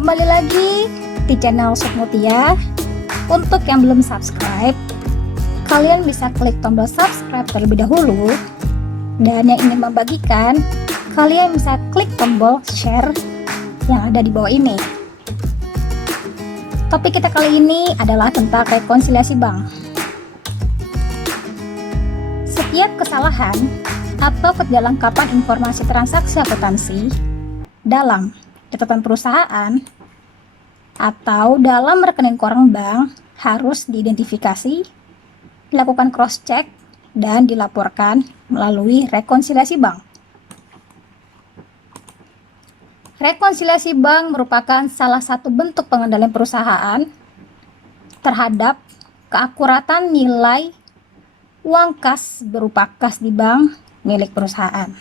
Kembali lagi di channel Sukmutia. Untuk yang belum subscribe, kalian bisa klik tombol subscribe terlebih dahulu. Dan yang ingin membagikan, kalian bisa klik tombol share yang ada di bawah ini. Topik kita kali ini adalah tentang rekonsiliasi bank. Setiap kesalahan atau ketidaklengkapan informasi transaksi akuntansi dalam catatan perusahaan atau dalam rekening koran bank harus diidentifikasi, dilakukan cross check, dan dilaporkan melalui rekonsiliasi bank. Rekonsiliasi bank merupakan salah satu bentuk pengendalian perusahaan terhadap keakuratan nilai uang kas berupa kas di bank milik perusahaan.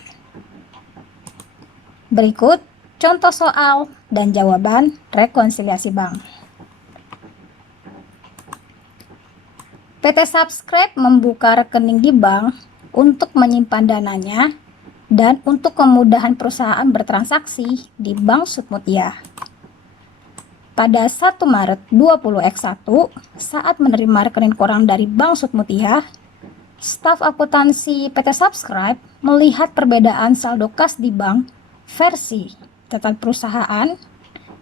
Berikut contoh soal dan jawaban rekonsiliasi bank. PT Subscribe membuka rekening di bank untuk menyimpan dananya dan untuk kemudahan perusahaan bertransaksi di Bank Sukmutia. Pada 1 Maret 2021, saat menerima rekening koran dari Bank Sukmutia, staf akuntansi PT Subscribe melihat perbedaan saldo kas di bank versi catatan perusahaan,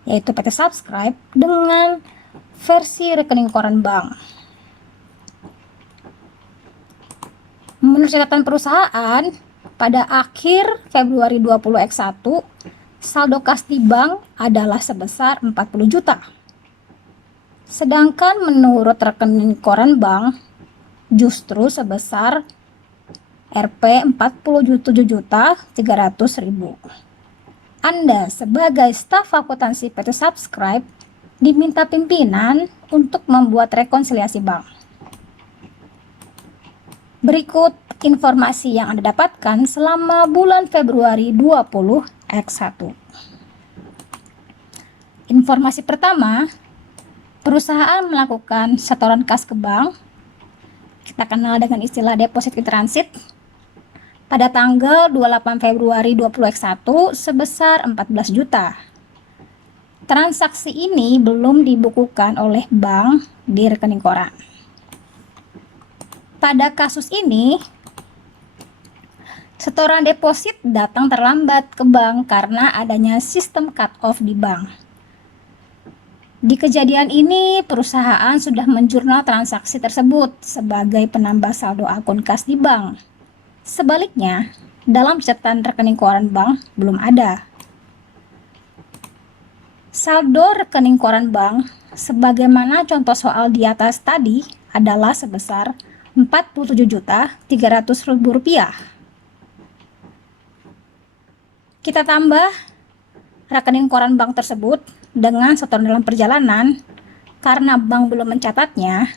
yaitu PT Subscribe, dengan versi rekening koran bank. Menurut catatan perusahaan, pada akhir Februari 2021, saldo kas di bank adalah sebesar 40 juta. Sedangkan menurut rekening koran bank, justru sebesar Rp 47.300.000. Anda sebagai staf akuntansi PT Subscribe diminta pimpinan untuk membuat rekonsiliasi bank. Berikut informasi yang Anda dapatkan selama bulan Februari 2021. Informasi pertama, perusahaan melakukan setoran kas ke bank. Kita kenal dengan istilah deposit in transit. Pada tanggal 28 Februari 2021 sebesar 14 juta. Transaksi ini belum dibukukan oleh bank di rekening koran. Pada kasus ini, setoran deposit datang terlambat ke bank karena adanya sistem cut-off di bank. Di kejadian ini, perusahaan sudah menjurnal transaksi tersebut sebagai penambah saldo akun kas di bank. Sebaliknya, dalam catatan rekening koran bank belum ada. Saldo rekening koran bank sebagaimana contoh soal di atas tadi adalah sebesar Rp47.300.000. Kita tambah rekening koran bank tersebut dengan setoran dalam perjalanan karena bank belum mencatatnya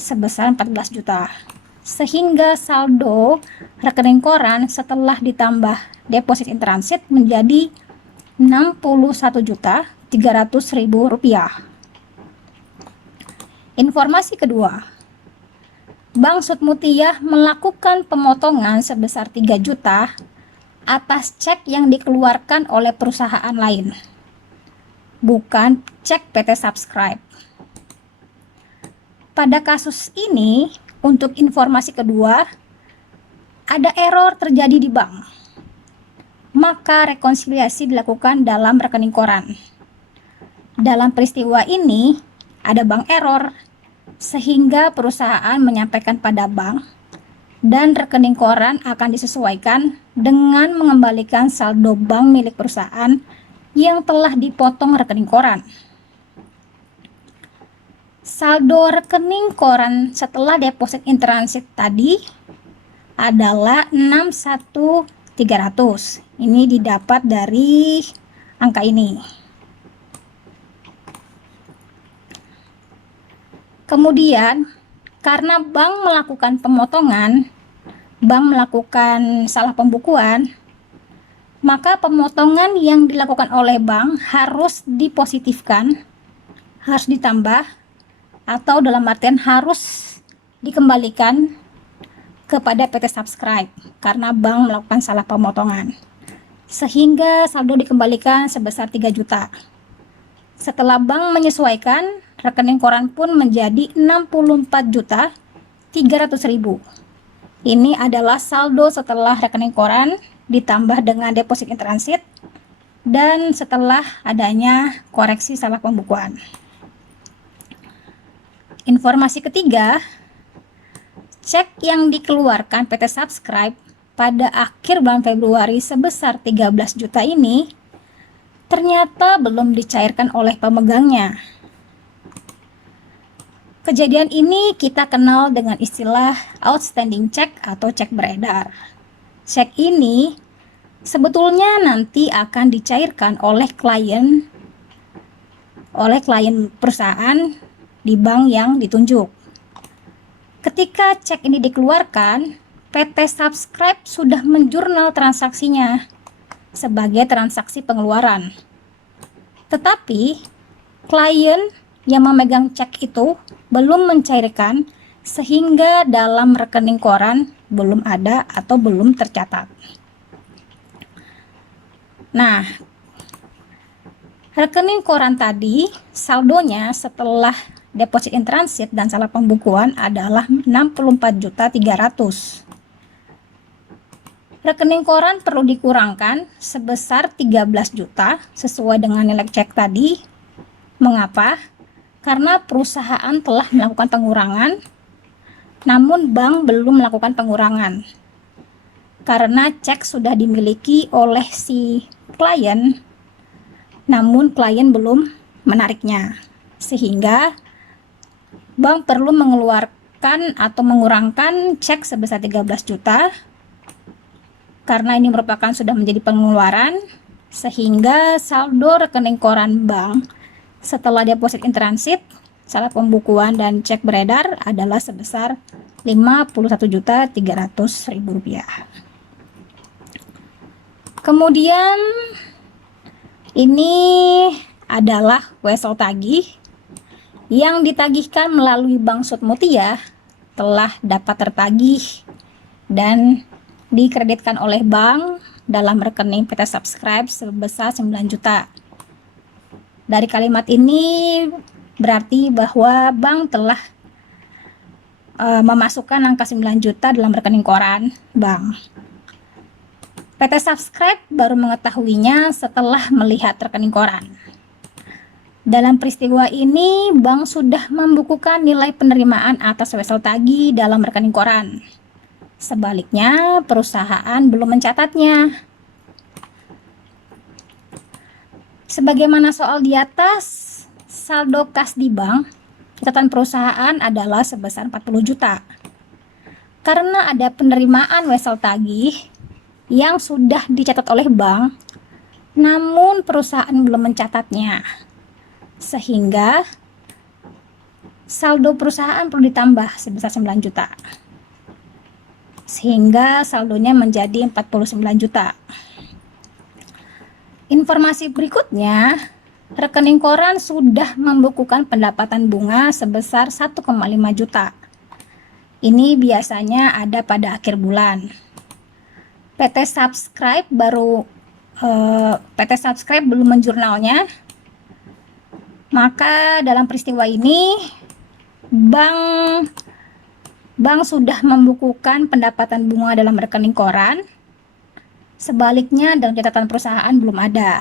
sebesar 14 juta. Sehingga saldo rekening koran setelah ditambah deposit in transit menjadi Rp61.300.000. Informasi kedua, Bank Sukmutia melakukan pemotongan sebesar 3 juta atas cek yang dikeluarkan oleh perusahaan lain, bukan cek PT Subscribe. Pada kasus ini, untuk informasi kedua, ada error terjadi di bank. Maka rekonsiliasi dilakukan dalam rekening koran. Dalam peristiwa ini, ada bank error, sehingga perusahaan menyampaikan pada bank dan rekening koran akan disesuaikan dengan mengembalikan saldo bank milik perusahaan yang telah dipotong rekening koran. Saldo rekening koran setelah deposit in transit tadi adalah 61.300. Ini didapat dari angka ini. Kemudian, karena bank melakukan pemotongan, bank melakukan salah pembukuan, maka pemotongan yang dilakukan oleh bank harus dipositifkan, harus ditambah, atau dalam artian harus dikembalikan kepada PT Subscribe karena bank melakukan salah pemotongan, sehingga saldo dikembalikan sebesar 3 juta. Setelah bank menyesuaikan, rekening koran pun menjadi 64.300.000. Ini adalah saldo setelah rekening koran ditambah dengan deposit in transit dan setelah adanya koreksi salah pembukuan. Informasi ketiga, cek yang dikeluarkan PT Subscribe pada akhir bulan Februari sebesar 13 juta ini ternyata belum dicairkan oleh pemegangnya. Kejadian ini kita kenal dengan istilah outstanding check atau cek beredar. Cek ini sebetulnya nanti akan dicairkan oleh klien perusahaan di bank yang ditunjuk. Ketika cek ini dikeluarkan, PT Subscribe sudah menjurnal transaksinya sebagai transaksi pengeluaran. Tetapi klien yang memegang cek itu belum mencairkan sehingga dalam rekening koran belum ada atau belum tercatat. Nah, rekening koran tadi saldonya setelah deposit in transit dan salah pembukuan adalah 64.300.000. Rekening koran perlu dikurangkan sebesar 13 juta sesuai dengan nilai cek tadi. Mengapa? Karena perusahaan telah melakukan pengurangan, namun bank belum melakukan pengurangan. Karena cek sudah dimiliki oleh si klien, namun klien belum menariknya. Sehingga bank perlu mengeluarkan atau mengurangkan cek sebesar 13 juta karena ini merupakan sudah menjadi pengeluaran, sehingga saldo rekening koran bank setelah deposit in transit, salah pembukuan dan cek beredar adalah sebesar Rp51.300.000. Kemudian ini adalah wesel tagih yang ditagihkan melalui Bank Sutmutia telah dapat tertagih dan dikreditkan oleh bank dalam rekening PT Subscribe sebesar 9 juta. Dari kalimat ini berarti bahwa bank telah memasukkan angka 9 juta dalam rekening koran bank. PT Subscribe baru mengetahuinya setelah melihat rekening koran. Dalam peristiwa ini, bank sudah membukukan nilai penerimaan atas wesel tagih dalam rekening koran. Sebaliknya, perusahaan belum mencatatnya. Sebagaimana soal di atas, saldo kas di bank, catatan perusahaan adalah sebesar 40 juta. Karena ada penerimaan wesel tagih yang sudah dicatat oleh bank, namun perusahaan belum mencatatnya. Sehingga saldo perusahaan perlu ditambah sebesar 9 juta. Sehingga saldonya menjadi 49 juta. Informasi berikutnya, rekening koran sudah membukukan pendapatan bunga sebesar 1,5 juta. Ini biasanya ada pada akhir bulan. PT Subscribe belum menjurnalnya. Maka dalam peristiwa ini bank sudah membukukan pendapatan bunga dalam rekening koran. Sebaliknya dalam catatan perusahaan belum ada.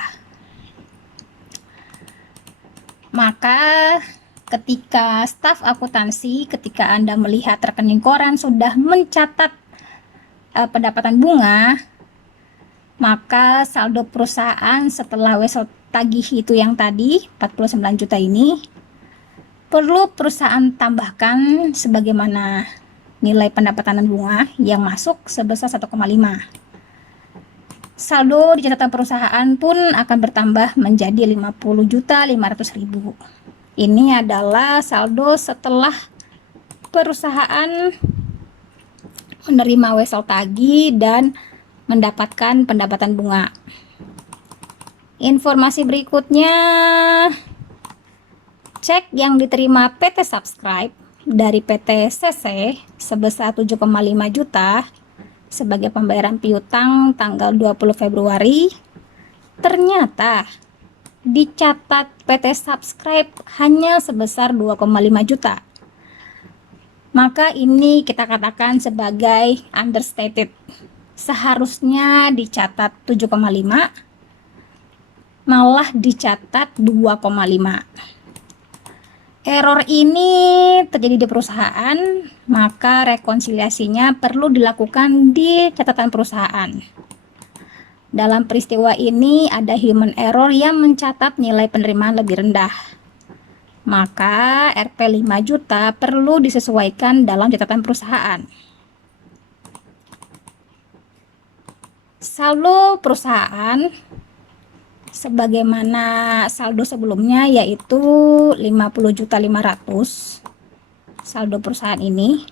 Maka ketika staf akuntansi, ketika Anda melihat rekening koran sudah mencatat pendapatan bunga, maka saldo perusahaan setelah wesel tagih itu yang tadi 49 juta ini perlu perusahaan tambahkan sebagaimana nilai pendapatan bunga yang masuk sebesar 1,5. Saldo di catatan perusahaan pun akan bertambah menjadi 50.500.000. Ini adalah saldo setelah perusahaan menerima wesel tagih dan mendapatkan pendapatan bunga. Informasi berikutnya, cek yang diterima PT Subscribe dari PT CC sebesar 7,5 juta sebagai pembayaran piutang tanggal 20 Februari ternyata dicatat PT Subscribe hanya sebesar 2,5 juta. Maka ini kita katakan sebagai understated. Seharusnya dicatat 7,5, malah dicatat 2,5. Error ini terjadi di perusahaan, maka rekonsiliasinya perlu dilakukan di catatan perusahaan. Dalam peristiwa ini ada human error yang mencatat nilai penerimaan lebih rendah. Maka Rp 5 juta perlu disesuaikan dalam catatan perusahaan. Saldo perusahaan sebagaimana saldo sebelumnya, yaitu 50.500.000. Saldo perusahaan ini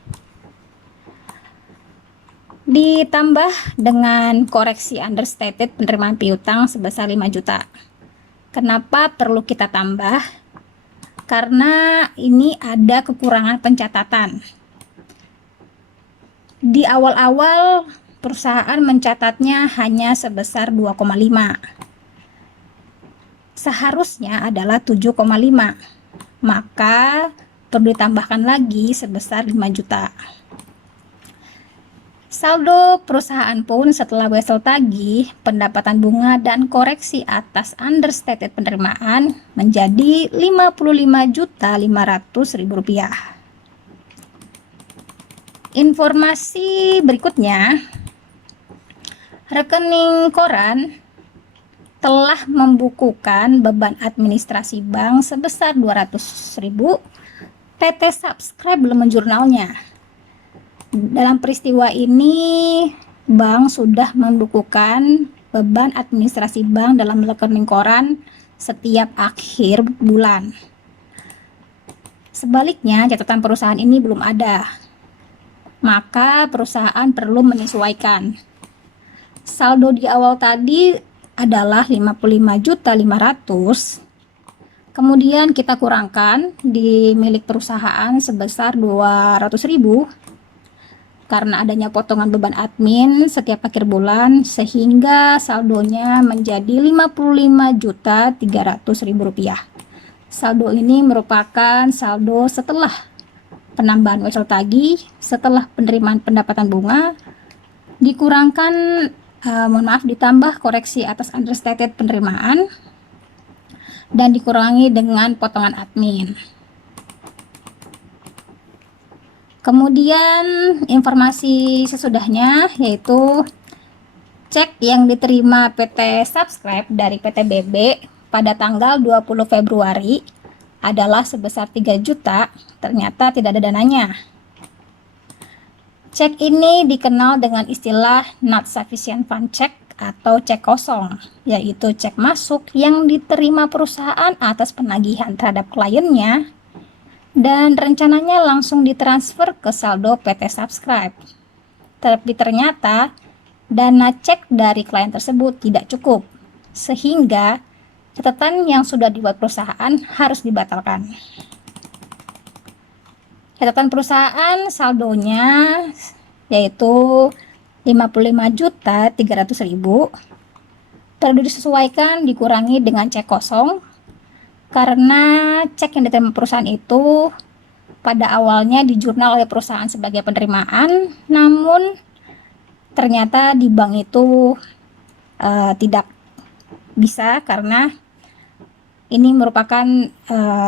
ditambah dengan koreksi understated penerimaan piutang sebesar 5 juta. Kenapa perlu kita tambah? Karena ini ada kekurangan pencatatan. Di awal-awal perusahaan mencatatnya hanya sebesar 2,5. Seharusnya adalah 7,5, maka perlu ditambahkan lagi sebesar 5 juta. Saldo perusahaan pun setelah wesel tagih, pendapatan bunga dan koreksi atas understated penerimaan menjadi Rp55.500.000. Informasi berikutnya, rekening koran telah membukukan beban administrasi bank sebesar 200.000. PT Subscribe belum menjurnalnya. Dalam peristiwa ini, bank sudah membukukan beban administrasi bank dalam rekening koran setiap akhir bulan. Sebaliknya, catatan perusahaan ini belum ada. Maka perusahaan perlu menyesuaikan. Saldo di awal tadi adalah 55.500.000. Kemudian kita kurangkan di milik perusahaan sebesar 200.000 karena adanya potongan beban admin setiap akhir bulan, sehingga saldonya menjadi Rp55.300.000. Saldo ini merupakan saldo setelah penambahan wesel tagih, setelah penerimaan pendapatan bunga, dikurangkan ditambah koreksi atas understated penerimaan dan dikurangi dengan potongan admin. Kemudian informasi sesudahnya, yaitu cek yang diterima PT Subscribe dari PT BB pada tanggal 20 Februari adalah sebesar 3 juta, ternyata tidak ada dananya. Cek ini dikenal dengan istilah not sufficient fund check atau cek kosong, yaitu cek masuk yang diterima perusahaan atas penagihan terhadap kliennya dan rencananya langsung ditransfer ke saldo PT Subscribe. Tapi ternyata dana cek dari klien tersebut tidak cukup, sehingga catatan yang sudah dibuat perusahaan harus dibatalkan. Catatan perusahaan saldonya yaitu 55.300.000 perlu disesuaikan dikurangi dengan cek kosong karena cek yang diterima perusahaan itu pada awalnya dijurnal oleh perusahaan sebagai penerimaan, namun ternyata di bank itu tidak bisa karena ini merupakan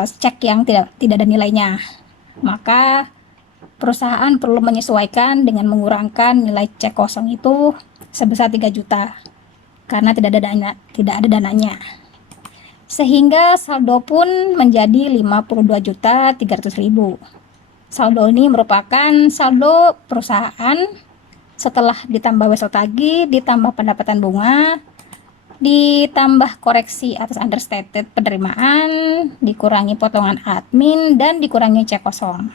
cek yang tidak ada nilainya. Maka perusahaan perlu menyesuaikan dengan mengurangkan nilai cek kosong itu sebesar 3 juta karena tidak ada dananya. Sehingga saldo pun menjadi 52.300.000. Saldo ini merupakan saldo perusahaan setelah ditambah wesel tagih, ditambah pendapatan bunga, ditambah koreksi atas understated penerimaan, dikurangi potongan admin, dan dikurangi cek kosong.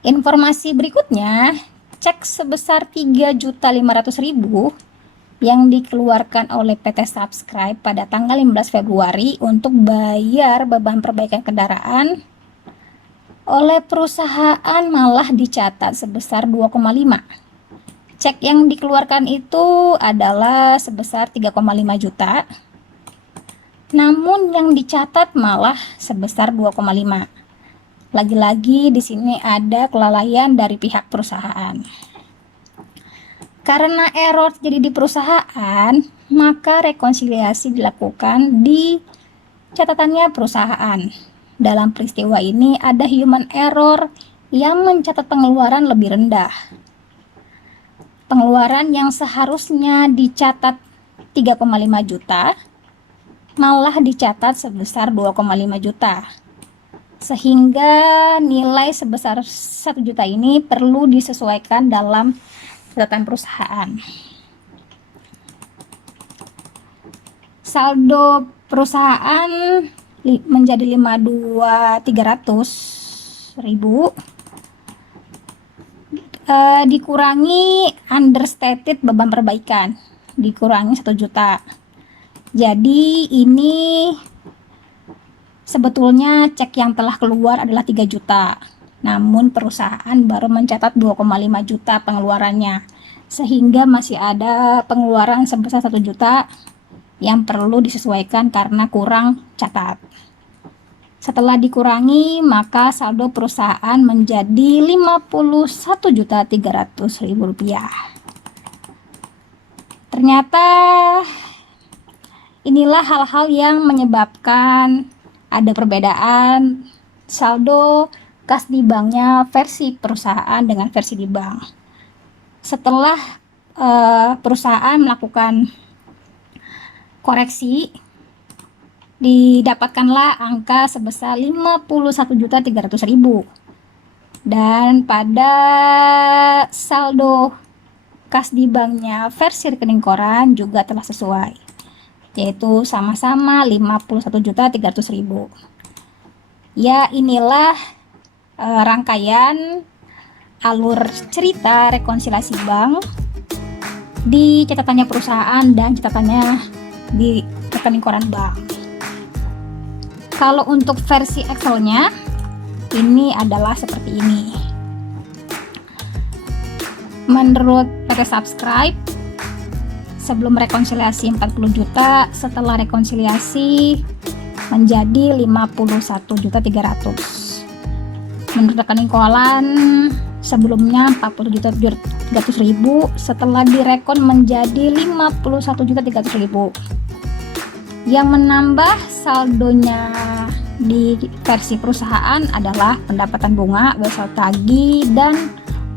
Informasi berikutnya, cek sebesar 3.500.000 yang dikeluarkan oleh PT Subscribe pada tanggal 15 Februari untuk bayar beban perbaikan kendaraan oleh perusahaan malah dicatat sebesar 2,5. Cek yang dikeluarkan itu adalah sebesar 3,5 juta. Namun yang dicatat malah sebesar 2,5. Lagi-lagi di sini ada kelalaian dari pihak perusahaan. Karena error terjadi di perusahaan, maka rekonsiliasi dilakukan di catatannya perusahaan. Dalam peristiwa ini ada human error yang mencatat pengeluaran lebih rendah. Pengeluaran yang seharusnya dicatat 3,5 juta malah dicatat sebesar 2,5 juta. Sehingga nilai sebesar 1 juta ini perlu disesuaikan dalam catatan perusahaan. Saldo perusahaan menjadi 52.300.000, dikurangi understated beban perbaikan, dikurangi 1 juta. Jadi ini sebetulnya cek yang telah keluar adalah 3 juta. Namun perusahaan baru mencatat 2,5 juta pengeluarannya, sehingga masih ada pengeluaran sebesar 1 juta yang perlu disesuaikan karena kurang catat. Setelah dikurangi, maka saldo perusahaan menjadi Rp51.300.000. Ternyata inilah hal-hal yang menyebabkan ada perbedaan saldo kas di banknya versi perusahaan dengan versi di bank. Setelah perusahaan melakukan koreksi, didapatkanlah angka sebesar 51.300.000. Dan pada saldo kas di banknya versi rekening koran juga telah sesuai, yaitu sama-sama 51.300.000. Ya, inilah rangkaian alur cerita rekonsiliasi bank di catatannya perusahaan dan catatannya di rekening koran bank. Kalau untuk versi Excel-nya ini adalah seperti ini. Menurut PT Subscribe, sebelum rekonsiliasi 40 juta, setelah rekonsiliasi menjadi 51.300.000. Menurut rekening koran sebelumnya 40.700.000, setelah direkon menjadi 51.300.000. Yang menambah saldonya di versi perusahaan adalah pendapatan bunga, wesel tagih, dan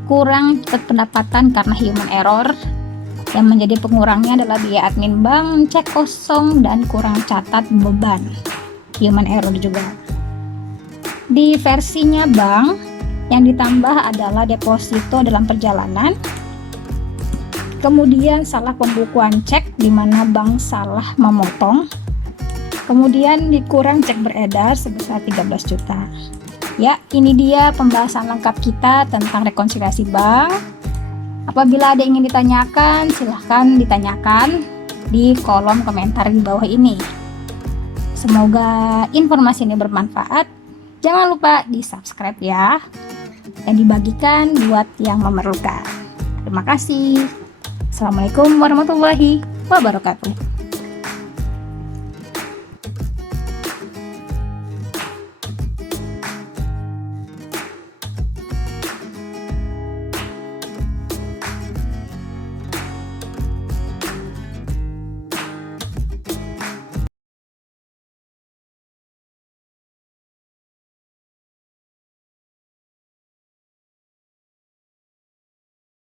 kurang pendapatan karena human error. Yang menjadi pengurangnya adalah biaya admin bank, cek kosong, dan kurang catat beban, human error juga. Di versinya bank, yang ditambah adalah deposito dalam perjalanan, kemudian salah pembukuan cek di mana bank salah memotong, kemudian dikurang cek beredar sebesar 13 juta. Ya, ini dia pembahasan lengkap kita tentang rekonsiliasi bank. Apabila ada yang ingin ditanyakan, silahkan ditanyakan di kolom komentar di bawah ini. Semoga informasi ini bermanfaat. Jangan lupa di subscribe ya, dan dibagikan buat yang memerlukan. Terima kasih. Assalamualaikum warahmatullahi wabarakatuh.